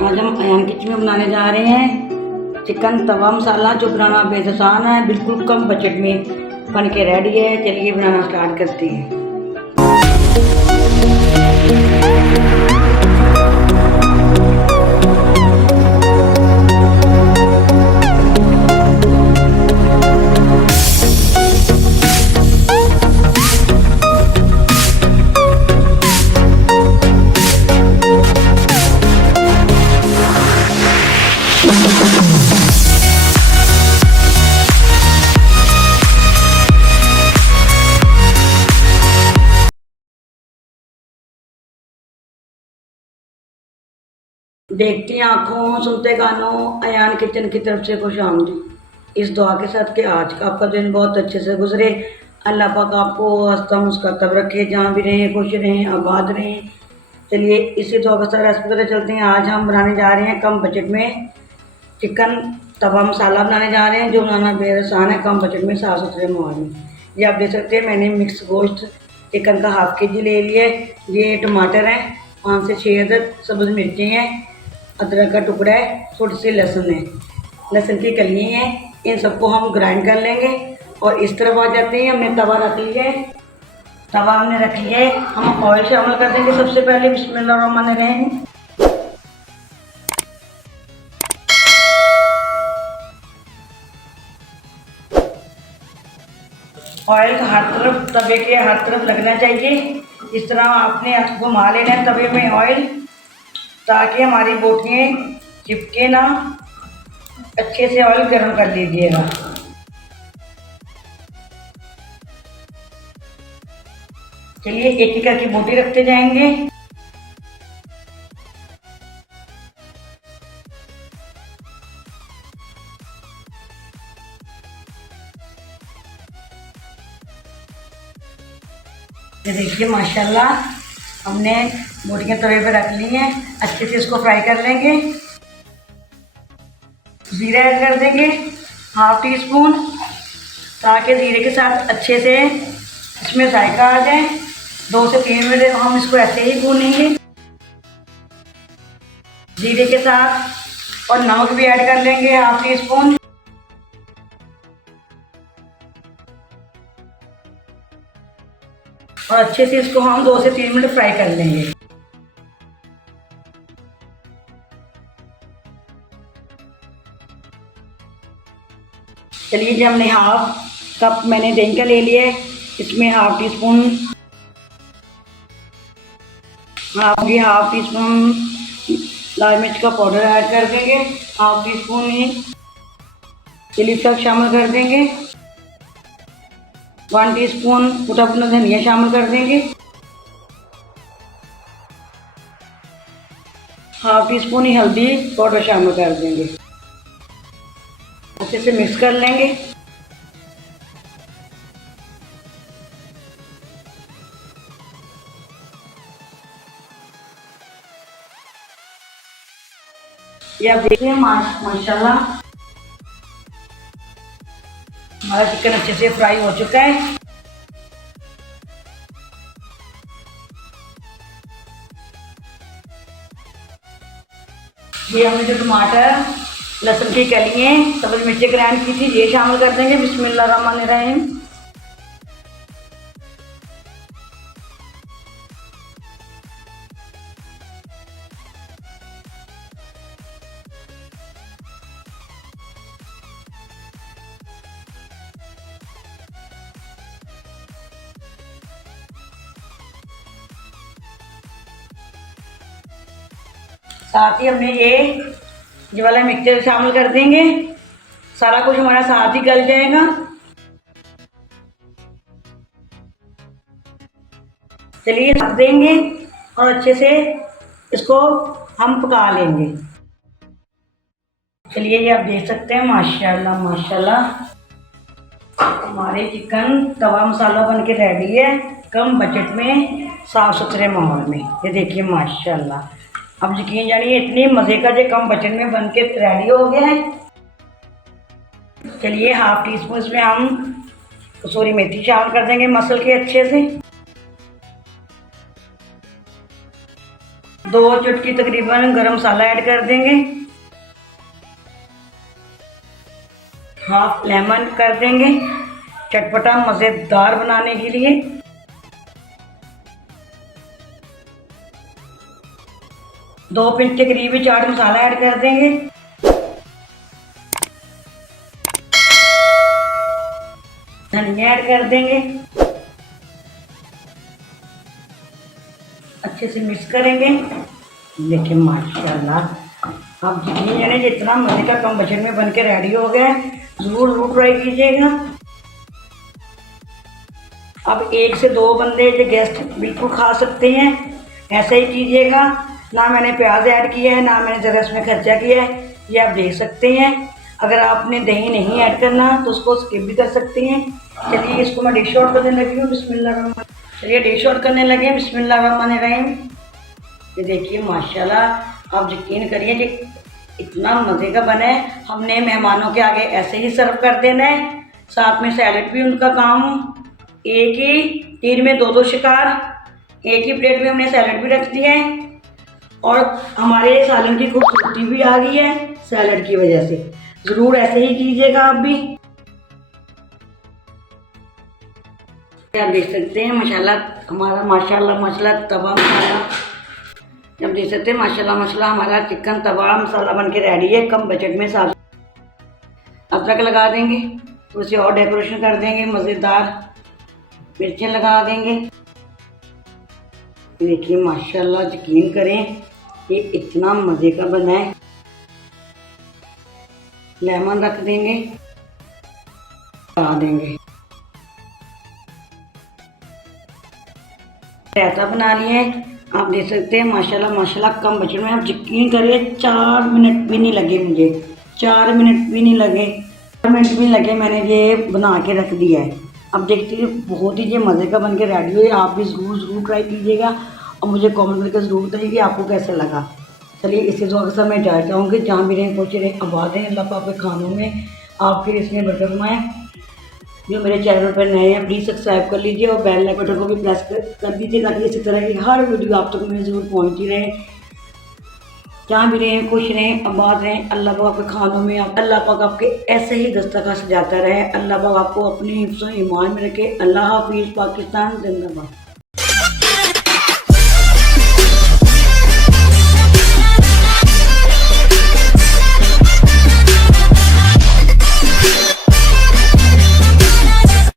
आज हम अयान किचन में बनाने जा रहे हैं चिकन तवा मसाला, जो बनाना बेहद आसान है, बिल्कुल कम बजट में बन के रेडी है। चलिए बनाना स्टार्ट करते हैं। देखते हैं आँखों, सुनते कानों, अयान किचन की तरफ से खुश आमदी। इस दुआ के साथ कि आज का आपका दिन बहुत अच्छे से गुजरे। अल्लाह पाक आपको हंसता मुस्कुराता रखे, जहाँ भी रहें खुश रहें, आबाद रहें। चलिए इसी दुआ के साथ रेसिपी तरह चलते हैं। आज हम बनाने जा रहे हैं कम बजट में चिकन तवा मसाला बनाने जा रहे हैं, जो बनाना बेहद आसान है, कम बजट में, साफ़ सुथरे माहौल में। ये आप देख सकते हैं, मैंने मिक्स गोश्त चिकन का हाफ kg ले लिया है। ये टमाटर हैं 5 से 6 अदद, सब्ज़ मिर्चें हैं, अदरक का टुकड़ा है, थोड़ी सी लहसुन है, लहसुन की कलियाँ हैं। इन सबको हम ग्राइंड कर लेंगे। और इस तरफ आ जाते हैं, हमने तवा रख लिया है। तवा हमने रख लिया है, हम ऑयल शामिल कर देंगे सबसे पहले। बिस्मिल्लाहिर्रहमानिर्रहीम। ऑयल का हर तरफ, तवे के हर तरफ लगना चाहिए। इस तरह आपने घुमा लेना है तवे में ऑयल, ताकि हमारी बोटियाँ चिपके ना। अच्छे से ऑयल गर्म कर लीजिएगा। चलिए एक एक करके बोटी रखते जाएंगे। ये देखिए माशाल्लाह, हमने बोटियाँ तवे पे रख ली हैं। अच्छे से इसको फ्राई कर लेंगे। जीरा ऐड कर देंगे ½ टी स्पून, ताकि जीरे के साथ अच्छे से इसमें जायका आ जाए। 2 से 3 मिनट हम इसको ऐसे ही भूनेंगे जीरे के साथ। और नमक भी ऐड कर लेंगे ½ टी स्पून। और अच्छे से इसको हम 2 से 3 मिनट फ्राई कर लेंगे। चलिए जी, हमने ½ कप मैंने दही का ले लिया है। इसमें ½ टी स्पून ½ टी स्पून लाल मिर्च का पाउडर ऐड कर देंगे। ½ टी स्पून ही चिली फ्लेक्स शामिल कर देंगे। 1 टीस्पून कुटा भुना धनिया शामिल कर देंगे। ½ टी स्पून ही हल्दी पाउडर शामिल कर देंगे। अच्छे से मिक्स कर लेंगे। ये आप देखिए माशाल्लाह, हमारा चिकन अच्छे से फ्राई हो चुका है। ये हमने जो टमाटर, लहसुन की कलियाँ, सब्ज़ मिर्ची ग्राइंड की थी, ये शामिल कर देंगे। बिस्मिल्लाहिर्रहमानिर्रहीम। साथ ही हमने ये वाला मिक्सचर शामिल कर देंगे। सारा कुछ हमारा साथ ही गल जाएगा। चलिए ढक देंगे और अच्छे से इसको हम पका लेंगे। चलिए ये आप देख सकते हैं माशाल्लाह माशाल्लाह, हमारे चिकन तवा मसाला बन के रेडी है, कम बजट में, साफ़ सुथरे माहौल में। ये देखिए माशाल्लाह, अब यकीन जानिए इतनी मज़े का जो कम बजट में बन के रेडी हो गया है। चलिए ½ टी स्पून इसमें हम कसूरी मेथी शामिल कर देंगे, मसल के अच्छे से। 2 चुटकी तकरीबन गरम मसाला ऐड कर देंगे, हाफ लेमन कर देंगे चटपटा मज़ेदार बनाने के लिए। 2 पिंच के करीब ही चाट मसाला ऐड कर देंगे, धनिया ऐड कर देंगे, अच्छे से मिक्स करेंगे। देखिए माशाल्लाह आप जितनी जने जितना मज़े का कम बजट में बन के रेडी हो गया है, ज़रूर ट्राई कीजिएगा। अब 1 से 2 बंदे जो गेस्ट बिल्कुल खा सकते हैं, ऐसा ही कीजिएगा। ना मैंने प्याज ऐड किया है, ना मैंने ज़रा इसमें खर्चा किया है, ये आप देख सकते हैं। अगर आपने दही नहीं ऐड करना तो उसको स्किप भी कर सकते हैं। चलिए इसको मैं डिश आउट करने लगी हूँ। बिस्मिल्लाह। चलिए डिश आउट करने लगे। बिस्मिल्लाहिर्रहमानिर्रहीम। ये देखिए माशाल्लाह आप यकीन करिए कि इतना मज़े का बना है। हमने मेहमानों के आगे ऐसे ही सर्व कर देना है। साथ में सैलेड भी उनका काम, एक ही तीर में 2 शिकार। एक ही प्लेट में हमने सैलेड भी रख दिया है और हमारे सालन की खूबसूरती भी आ गई है सैलेड की वजह से। ज़रूर ऐसे ही कीजिएगा आप भी। आप देख सकते हैं माशाल्लाह हमारा माशाल्लाह तवा मसाला, आप देख सकते हैं माशाल्लाह हमारा चिकन तवा मसाला बन के रेडी है। कम बजट में साथ अदरक लगा देंगे, थोड़ी सी और डेकोरेशन कर देंगे, मज़ेदार मिर्चें लगा देंगे। देखिए माशाल्लाह यकीन करें ये इतना मज़े का बना है। लेमन रख देंगे, लगा देंगे, रायता बना लिए हैं। आप देख सकते हैं माशाल्लाह कम बजट में। आप यकीन करिए 4 मिनट भी नहीं लगे मुझे, 4 मिनट भी नहीं लगे, 4 मिनट भी लगे, मैंने ये बना के रख दिया है। अब देखते हैं बहुत ही ये मज़े का बन के रेडी हुई। आप भी ज़रूर ट्राई कीजिएगा और मुझे कमेंट करके ज़रूर बताइए कि आपको कैसा लगा। चलिए इसके दुआ के साथ मैं जा चाहूँगी। जहाँ भी रहें खुश रहें, आबाद रहें। अल्लाह पाक के खानों में आपके इसमें बरकत फरमाए। जो मेरे चैनल पर नए हैं प्लीज़ सब्सक्राइब कर लीजिए और बेल आइकन को भी प्रेस कर दीजिए ताकि इसी तरह की हर वीडियो आप तक में ज़रूर पहुँचती रहे। जहाँ भी रहें खुश रहें, आबाद रहें। अल्लाह पाक के खानों में अल्लाह पाक आपके ऐसे ही दस्तरखान सजाता रहे। अल्लाह पाक आपको अपने हिफ्ज़ व ईमान में रखे। अल्लाह हाफ़िज़। पाकिस्तान जिंदाबाद।